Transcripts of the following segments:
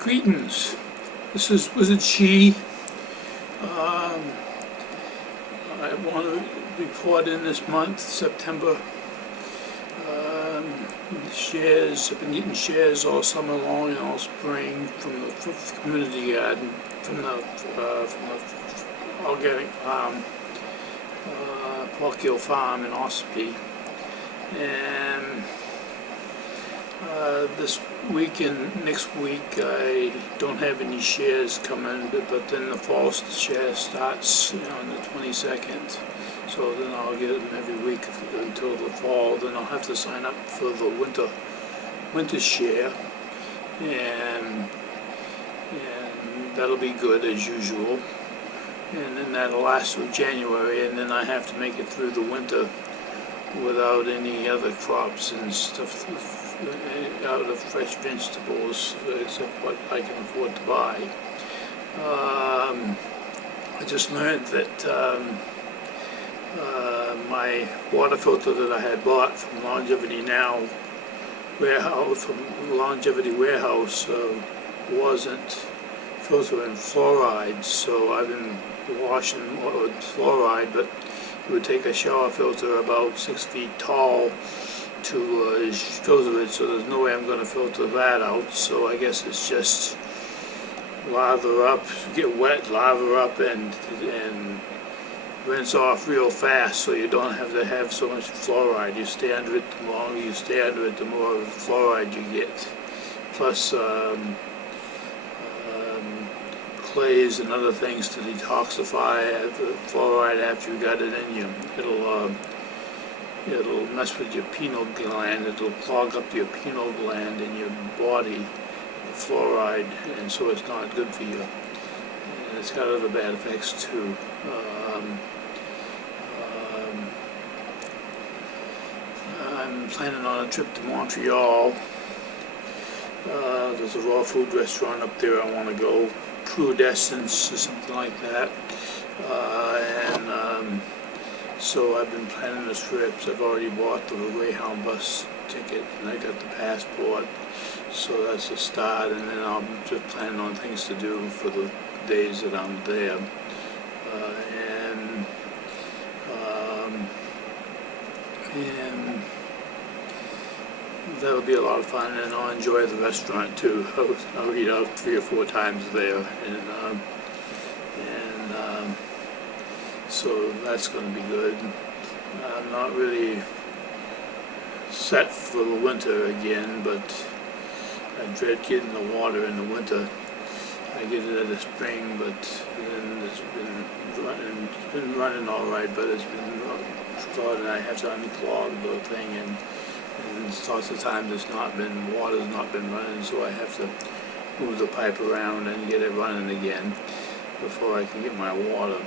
Greetings. This is Wizard She. I want to report in this month, September. Shares. I've been getting shares all summer long and all spring from the community garden, from the organic farm, Parkhill Farm in Ospey. And this week and next week I don't have any shares coming, but then the fall share starts on the 22nd. So then I'll get them every week until the fall. Then I'll have to sign up for the winter share, and that'll be good as usual. And then that'll last through January, and then I have to make it through the winter without any other crops and stuff out of fresh vegetables, except what I can afford to buy. I just learned that my water filter that I had bought from Longevity Warehouse wasn't filtering fluoride, so I've been washing with fluoride, but it would take a shower filter about 6 feet tall to filter it, so there's no way I'm going to filter that out. So I guess it's just lather up, get wet, lather up, and rinse off real fast, so you don't have to have so much fluoride. You stay under it, the longer you stay under it, the more fluoride you get. Plus clays and other things to detoxify the fluoride after you got it in you. It'll mess with your pineal gland. It'll clog up your pineal gland in your body, the fluoride, and so it's not good for you. And it's got other bad effects too. I'm planning on a trip to Montreal. There's a raw food restaurant up there I want to go, Essence or something like that. So I've been planning the trips. I've already bought the Greyhound bus ticket and I got the passport, so that's a start. And then I'm just planning on things to do for the days that I'm there. And that'll be a lot of fun, and I'll enjoy the restaurant too. I'll eat out 3 or 4 times there, so that's going to be good. I'm not really set for the winter again, but I dread getting the water in the winter. I get it in the spring, but then it's been running all right, but it's been clogged, and I have to unclog the thing, and lots of times water's not been running, so I have to move the pipe around and get it running again before I can get my water.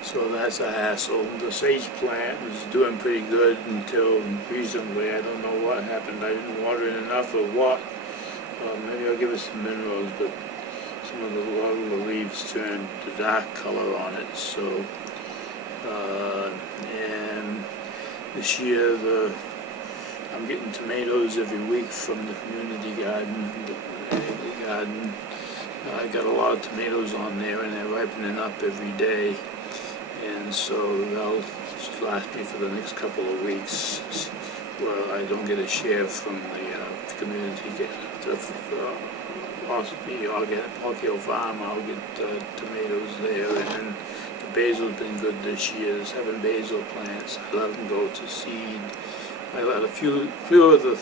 So that's a hassle. The sage plant was doing pretty good until recently. I don't know what happened. I didn't water it enough or what. Maybe I'll give it some minerals, but some of the leaves turned the dark color on it. So, and this year I'm getting tomatoes every week from the community garden. I got a lot of tomatoes on there, and they're ripening up every day, and so they'll last me for the next couple of weeks. Well, I don't get a share from the community Ospey Organic Parkhill Farm. I'll get tomatoes there, and then the basil's been good this year. There's 7 basil plants. I let them go to seed. I let a few of the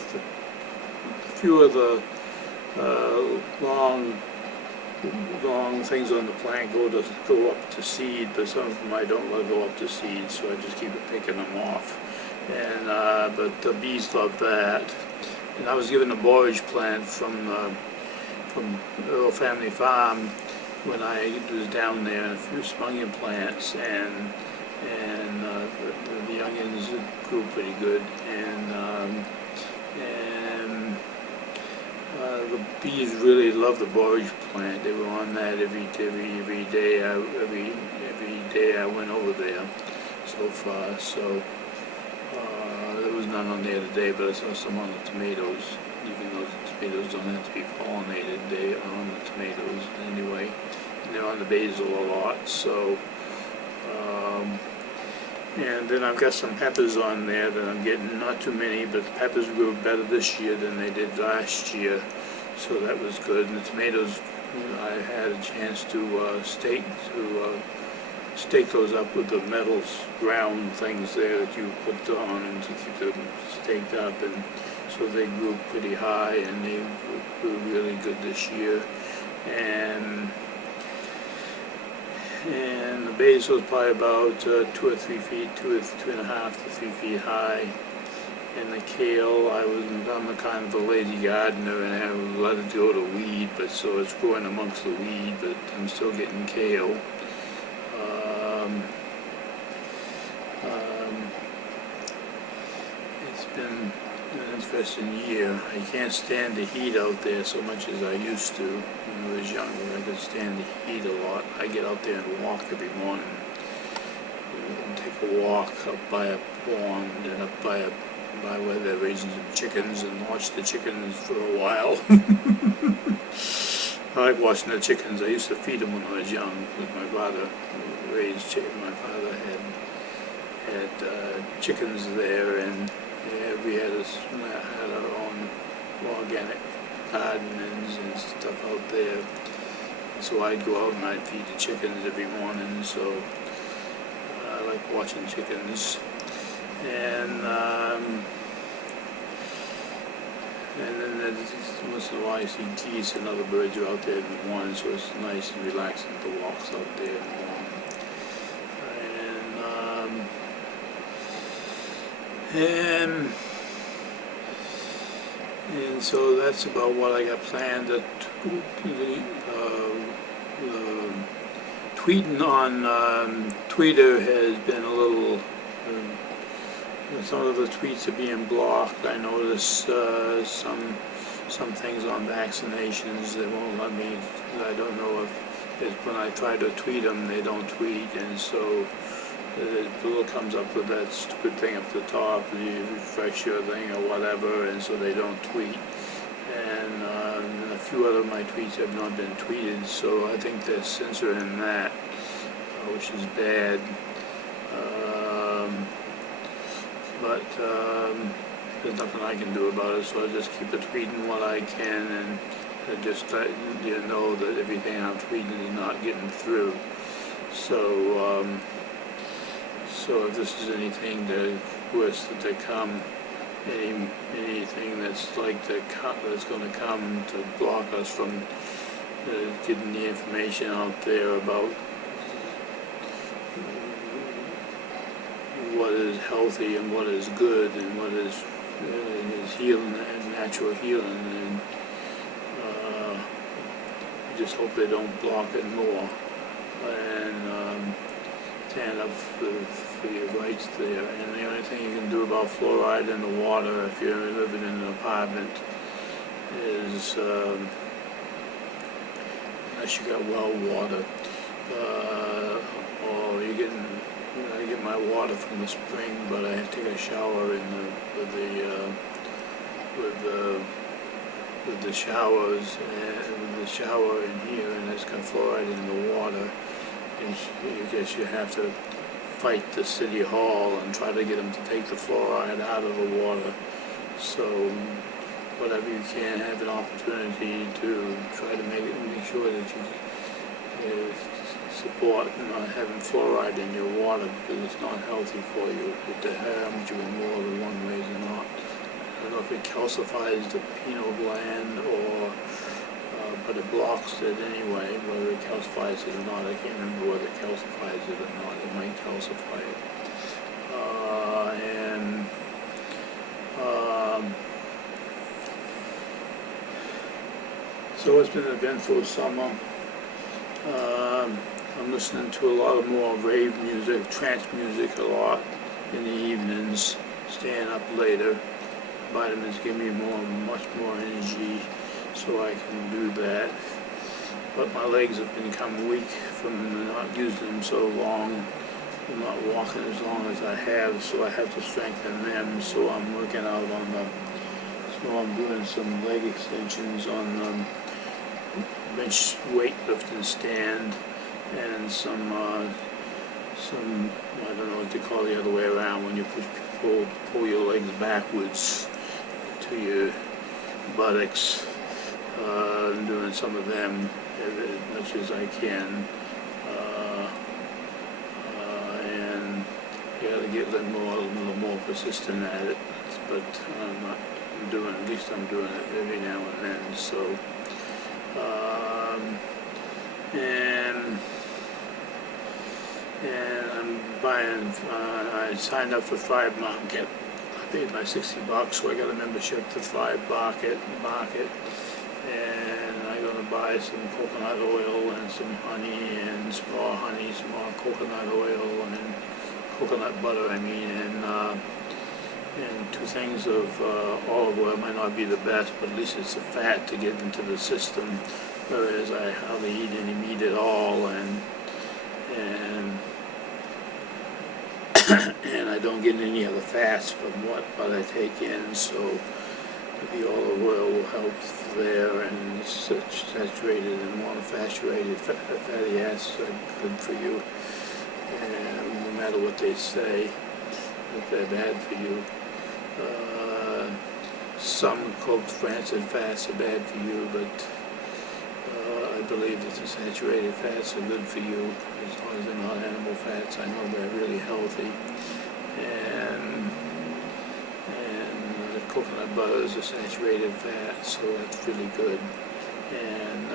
long things on the plant go up to seed, but some of them I don't let go up to seed, so I just keep picking them off. And but the bees love that. And I was given a borage plant from Earl Family Farm when I was down there, and a few onion plants, and the onions grew pretty good, and the bees really love the borage plant. They were on that every day. Every day I went over there so far. So there was none on there today, but I saw some on the tomatoes. even though the tomatoes don't have to be pollinated, they are on the tomatoes anyway. And they're on the basil a lot, so and then I've got some peppers on there that I'm getting, not too many, but the peppers grew better this year than they did last year, so that was good. And the tomatoes, I had a chance to stake those up with the metal round things there that you put on and to keep them staked up, and so they grew pretty high and they grew really good this year. And the basil is probably about 2 or 3 feet, 2.5 to 3 feet high. And the kale, I'm a kind of a lazy gardener and I let it go to weed, but so it's growing amongst the weed, but I'm still getting kale. It's been an interesting year. I can't stand the heat out there so much as I used to. When I was younger, I could stand the heat a lot. I get out there and walk every morning. And take a walk up by a pond and up by where they're raising some chickens and watch the chickens for a while. I like watching the chickens. I used to feed them when I was young with my father. Raised chicken. My father had chickens there, and we had our own organic gardens and stuff out there. So I'd go out and I'd feed the chickens every morning. So I like watching chickens, and then once in a while you see geese and other birds are out there in the morning, so it's nice and relaxing to walks out there in the morning. And so that's about what I got planned. Tweeting on Twitter has been a little, some of the tweets are being blocked. I noticed some things on vaccinations they won't let me. I don't know if when I try to tweet them, they don't tweet, and so it little comes up with that stupid thing up the top, you refresh your thing or whatever, and so they don't tweet. And a few other of my tweets have not been tweeted, so I think they're censoring that, which is bad. But there's nothing I can do about it, so I just keep tweeting what I can, and just let you know that everything I'm tweeting is not getting through. So if this is anything worse to come, anything that's that's going to come to block us from getting the information out there about what is healthy and what is good and what is healing and natural healing, and I just hope they don't block it more, and stand up for your rights there. And the only thing you can do about fluoride in the water if you're living in an apartment is, unless you got well water, or I get my water from the spring, but I have to take a shower with the showers, and with the shower in here, and it's got fluoride in the water. And I guess you have to fight the city hall and try to get them to take the fluoride out of the water. So whatever you can, have an opportunity to try to make sure that you support not having fluoride in your water, because it's not healthy for you. It harms you in more than one way than not. I don't know if it calcifies the pineal gland or but it blocks it anyway, whether it calcifies it or not. I can't remember whether it calcifies it or not. It might calcify it. So it's been an eventful summer. I'm listening to a lot of more rave music, trance music a lot in the evenings, staying up later. Vitamins give me much more energy, so I can do that. But my legs have become weak from not using them so long, from not walking as long as I have, so I have to strengthen them. So I'm working out on the So I'm doing some leg extensions on bench weightlifting stand, and some I don't know what to call the other way around, when you pull your legs backwards to your buttocks. I'm doing some of them as much as I can, and you got to get a little more persistent at it. But I'm doing it every now and then. So, and I'm buying. I signed up for Thrive Market. I paid my $60, so I got a membership to Thrive Market, and I'm gonna buy some coconut oil and some honey, and some more coconut oil and coconut butter. And 2 things of olive oil. Might not be the best, but at least it's a fat to get into the system. Whereas I hardly eat any meat at all, and and I don't get any other fats from what I take in. So the olive oil will help there, and such saturated and monofacturated fatty acids are good for you. And no matter what they say, that they're bad for you. Some cooked rancid fats are bad for you, but I believe that the saturated fats are good for you, as long as they're not animal fats. I know they're really healthy. And coconut butter is a saturated fat, so that's really good. And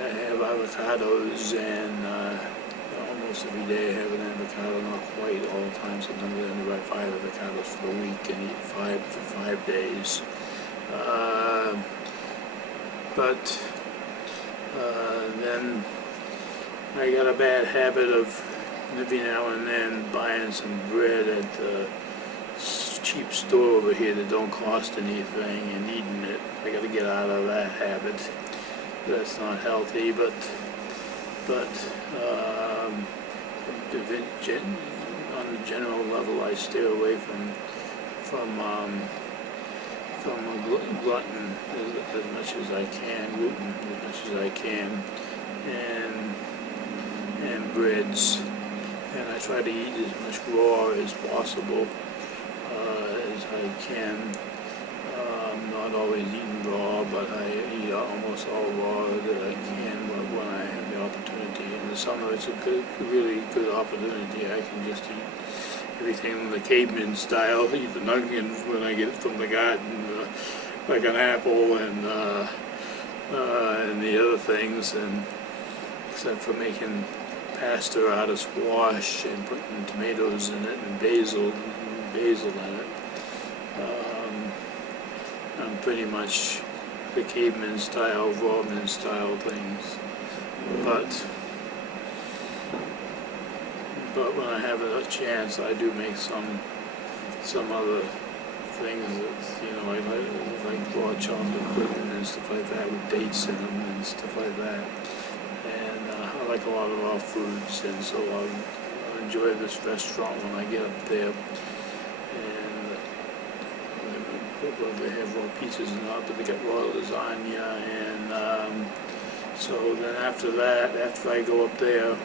I have avocados, and almost every day I have an avocado, not quite all the time. Sometimes I have about 5 avocados for a week and eat 5 for 5 days. But then I got a bad habit of every now and then buying some bread at the cheap store over here that don't cost anything and eating it. I got to get out of that habit. That's not healthy, but on the general level, I steer away from gluten as much as I can, gluten as much as I can, and breads. And I try to eat as much raw as possible as I can. I'm not always eating raw, but I eat almost all raw that I can when I have the opportunity. In the summer, it's a really good opportunity. I can just eat everything in the caveman style. Eat the onions when I get it from the garden, like an apple, and the other things, and except for making pasta out of squash and putting tomatoes in it and basil in it. I'm pretty much the caveman style, rawman style things. But when I have a chance, I do make some other things that, I like raw chocolate pudding and stuff like that with dates in them and stuff like that. And I like a lot of raw foods, and so I'll enjoy this restaurant when I get up there. And whether they have raw pizzas or not, but they got raw lasagna. And so then after that, after I go up there,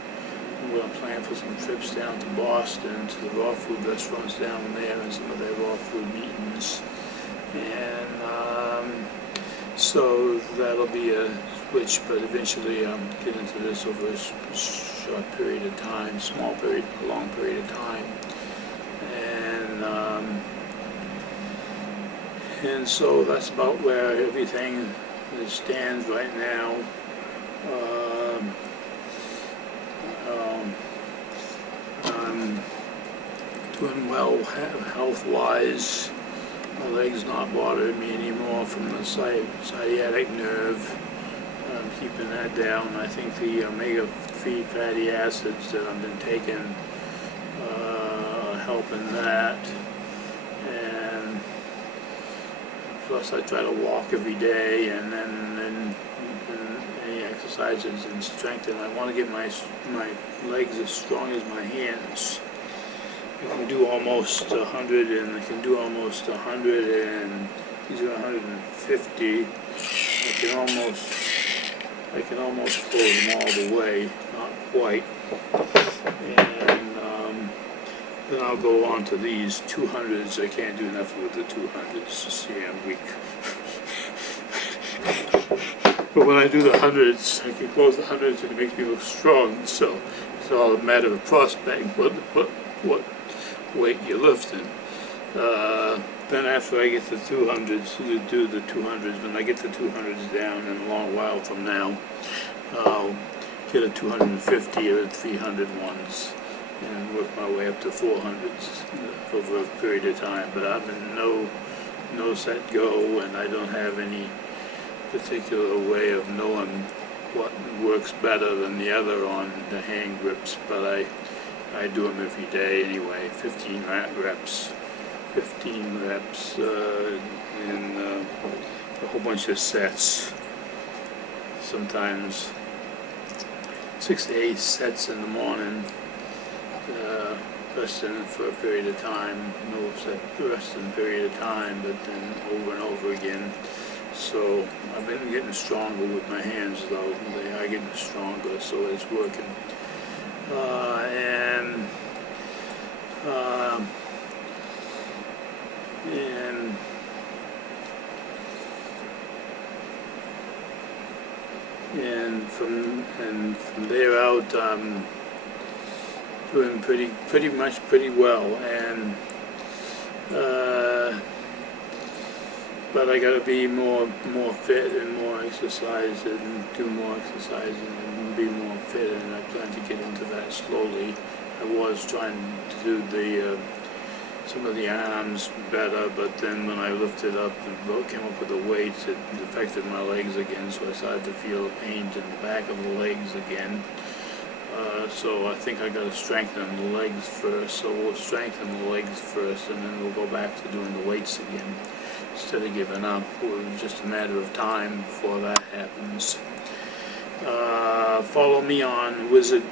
I'm going to plan for some trips down to Boston, to the raw food restaurants down there, and some of their raw food meetings. And so that'll be a switch, but eventually I'll get into this over a short period of time, a long period of time. And so that's about where everything stands right now. I'm doing well health-wise. My leg's not bothering me anymore from the sciatic nerve. I'm keeping that down. I think the omega-3 fatty acids that I've been taking are helping that. And plus I try to walk every day, and then any exercises and strength. And I want to get my legs as strong as my hands. I can do almost 100, and I can do almost 100, and these are 150. I can almost close them all the way, not quite. And then I'll go on to these 200s. I can't do nothing with the 200s. See, I'm weak. But when I do the 100s, I can close the 100s, and it makes me look strong. So it's all a matter of prospect. What weight you're lifting. Then after I get the 200s, to do the 200s, when I get the 200s down in a long while from now, I'll get a 250 or 300 ones and work my way up to 400s over a period of time. But I'm in no set go, and I don't have any particular way of knowing what works better than the other on the hand grips, but I do them every day anyway. 15 reps and a whole bunch of sets, sometimes 6 to 8 sets in the morning, resting for a period of time, no set resting period of time, but then over and over again. So I've been getting stronger with my hands, though. They are getting stronger, so it's working. And from there out, I'm doing pretty well. And but I got to be more fit and more exercise and do more exercise and be more fit, and I plan to get into that slowly. I was trying to do the some of the arms better, but then when I lifted up and came up with the weights, it affected my legs again, so I started to feel the pains in the back of the legs again. So I think I got to strengthen the legs first, so we'll strengthen the legs first, and then we'll go back to doing the weights again instead of giving up. It's just a matter of time before that happens. Follow me on Wizard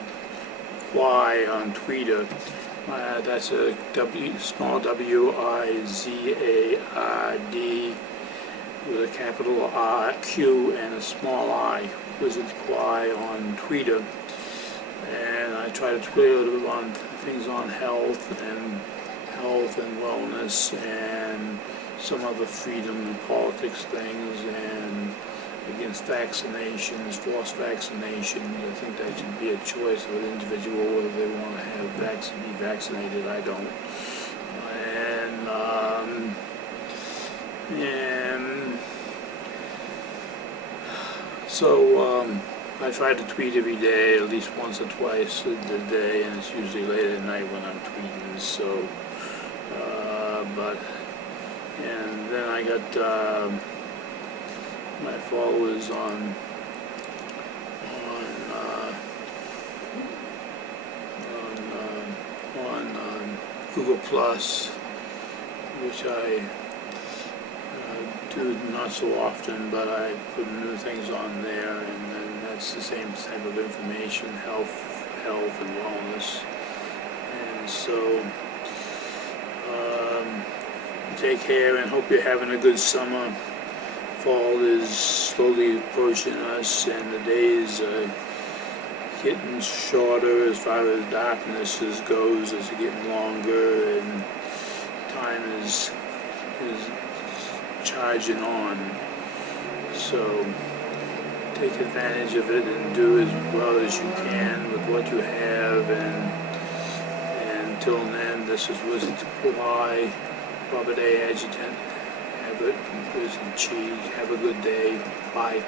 Y on Twitter. That's a small W-I-Z-A-R-D with a capital R-Q and a small I, Wizard Y on Twitter. And I try to tweet a little bit on things on health and wellness and some other freedom and politics things, and against vaccinations, forced vaccinations. I think that should be a choice of an individual whether they want to be vaccinated. I don't. So I try to tweet every day, at least once or twice a day, and it's usually late at night when I'm tweeting. So, and then I got my followers on Google Plus, which I do not so often, but I put new things on there, and then that's the same type of information, health and wellness. And so take care and hope you're having a good summer. Fall is slowly approaching us, and the days are getting shorter as far as darkness goes, as it's getting longer, and time is charging on. So take advantage of it and do as well as you can with what you have. And until then, this is Wizard Y, Robert A. Adjutant. Have a good day. Bye.